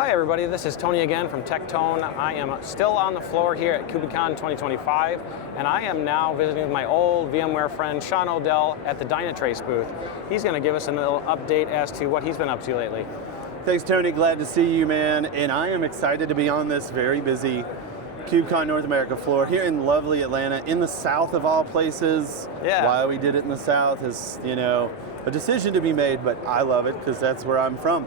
Hi everybody, this is Tony again from Tectone. I am still on the floor here at KubeCon 2025, and I am now visiting with my old VMware friend Sean Odell at the Dynatrace booth. He's going to give us a little update as to what he's been up to lately. Thanks, Tony. Glad to see you, man. And I am excited to be on this very busy KubeCon North America floor here in lovely Atlanta, in the south of all places. Yeah. Why we did it in the south is, a decision to be made, but I love it because that's where I'm from.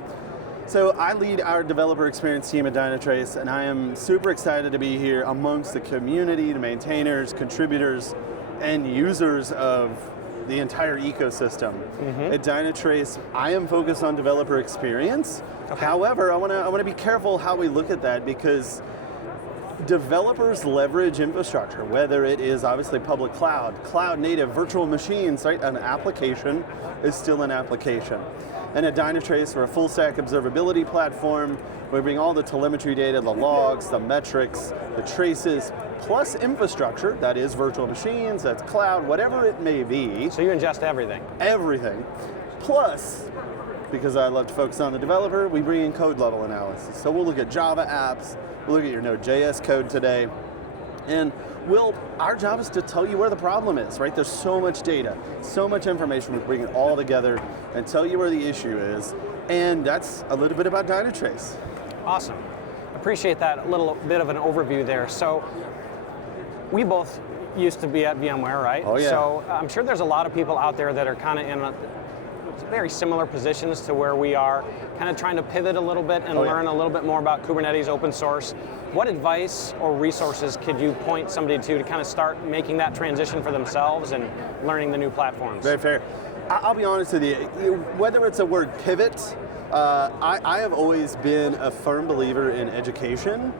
So I lead our developer experience team at Dynatrace, and I am super excited to be here amongst the community, the maintainers, contributors, and users of the entire ecosystem. At Dynatrace, I am focused on developer experience. Okay. However, I want to be careful how we look at that, because developers leverage infrastructure, whether it is obviously public cloud, cloud native, virtual machines, right? An application is still an application. And at Dynatrace, we're a full stack observability platform. We bring all the telemetry data, the logs, the metrics, the traces, plus infrastructure, that is virtual machines, that's cloud, whatever it may be. So you ingest everything? Everything. Plus, because I love to focus on the developer, we bring in code level analysis. So we'll look at Java apps, we'll look at your Node.js code today, and our job is to tell you where the problem is, right? There's so much data, so much information, we bring it all together and tell you where the issue is, and that's a little bit about Dynatrace. Awesome. Appreciate that little bit of an overview there. So we both used to be at VMware, right? Oh yeah. So I'm sure there's a lot of people out there that are kind of in very similar positions to where we are, kind of trying to pivot a little bit and learn a little bit more about Kubernetes open source. What advice or resources could you point somebody to kind of start making that transition for themselves and learning the new platforms? Very fair. I'll be honest with you, whether it's a word pivot, I have always been a firm believer in education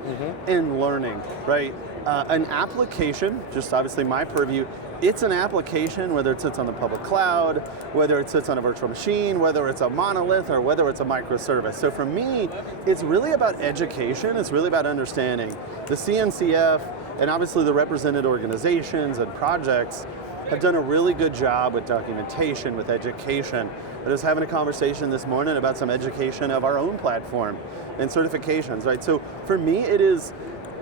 and learning, right? An application, just obviously my purview, it's an application, whether it sits on the public cloud, whether it sits on a virtual machine, whether it's a monolith, or whether it's a microservice. So for me, it's really about education, it's really about understanding. The CNCF, and obviously the represented organizations and projects, have done a really good job with documentation, with education. I was having a conversation this morning about some education of our own platform and certifications, right? So for me, it is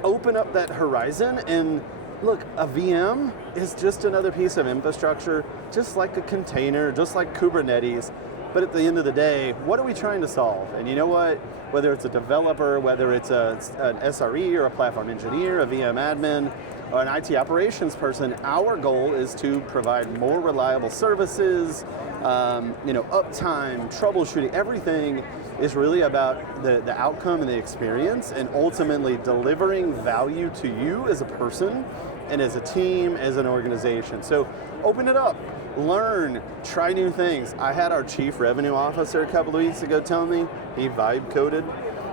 open up that horizon, and look, a VM is just another piece of infrastructure, just like a container, just like Kubernetes. But at the end of the day, what are we trying to solve? And you know what? Whether it's a developer, whether it's an SRE or a platform engineer, a VM admin, or an IT operations person, our goal is to provide more reliable services, uptime, troubleshooting. Everything is really about the outcome and the experience, and ultimately delivering value to you as a person and as a team, as an organization. So open it up, learn, try new things. I had our chief revenue officer a couple of weeks ago tell me he vibe coded,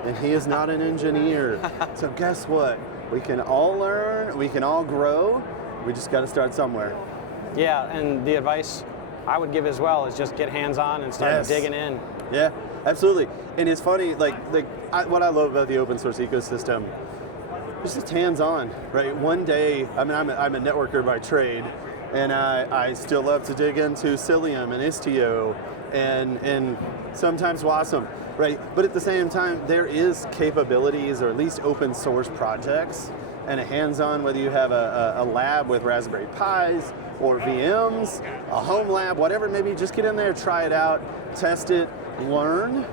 and he is not an engineer. So guess what? We can all learn, we can all grow, we just got to start somewhere. Yeah, and the advice I would give as well is just get hands-on and start digging in. Yeah, absolutely. And it's funny, what I love about the open source ecosystem, it's just hands-on, right? One day, I'm a networker by trade, and I still love to dig into Cilium and Istio and sometimes Wasm, right? But at the same time, there is capabilities, or at least open source projects, and a hands-on, whether you have a lab with Raspberry Pis or VMs, a home lab, whatever, maybe just get in there, try it out, test it, learn,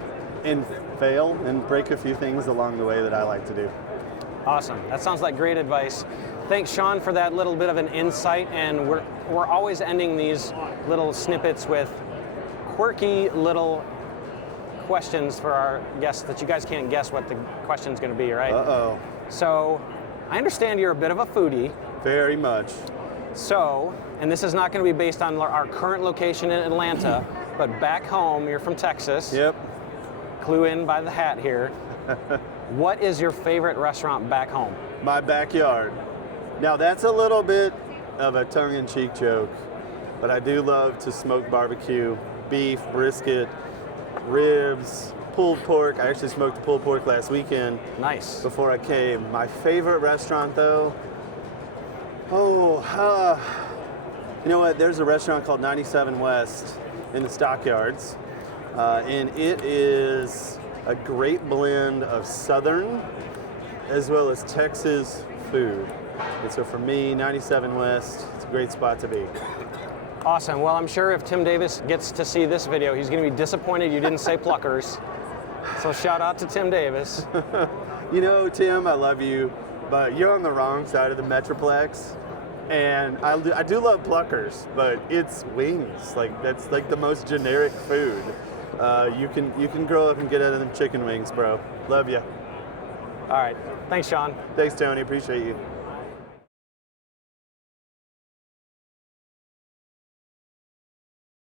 and fail, and break a few things along the way that I like to do. Awesome. That sounds like great advice. Thanks, Sean, for that little bit of an insight. And we're always ending these little snippets with quirky little questions for our guests that you guys can't guess what the question's going to be, right? Uh-oh. So I understand you're a bit of a foodie. Very much. So, and this is not going to be based on our current location in Atlanta, but back home, you're from Texas. Yep. Clue in by the hat here. What is your favorite restaurant back home? My backyard. Now that's a little bit of a tongue-in-cheek joke, but I do love to smoke barbecue, beef, brisket, ribs, pulled pork. I actually smoked pulled pork last weekend. Nice. Before I came. My favorite restaurant though, you know what, there's a restaurant called 97 West in the Stockyards, and it is a great blend of Southern as well as Texas food. And so for me, 97 West, it's a great spot to be. Awesome. Well, I'm sure if Tim Davis gets to see this video, he's going to be disappointed you didn't say Pluckers. So shout out to Tim Davis. You know, Tim, I love you, but you're on the wrong side of the Metroplex. And I do love Pluckers, but it's wings. Like, that's like the most generic food. You can grow up and get out of them chicken wings, bro. Love you. All right. Thanks, Sean. Thanks, Tony. Appreciate you.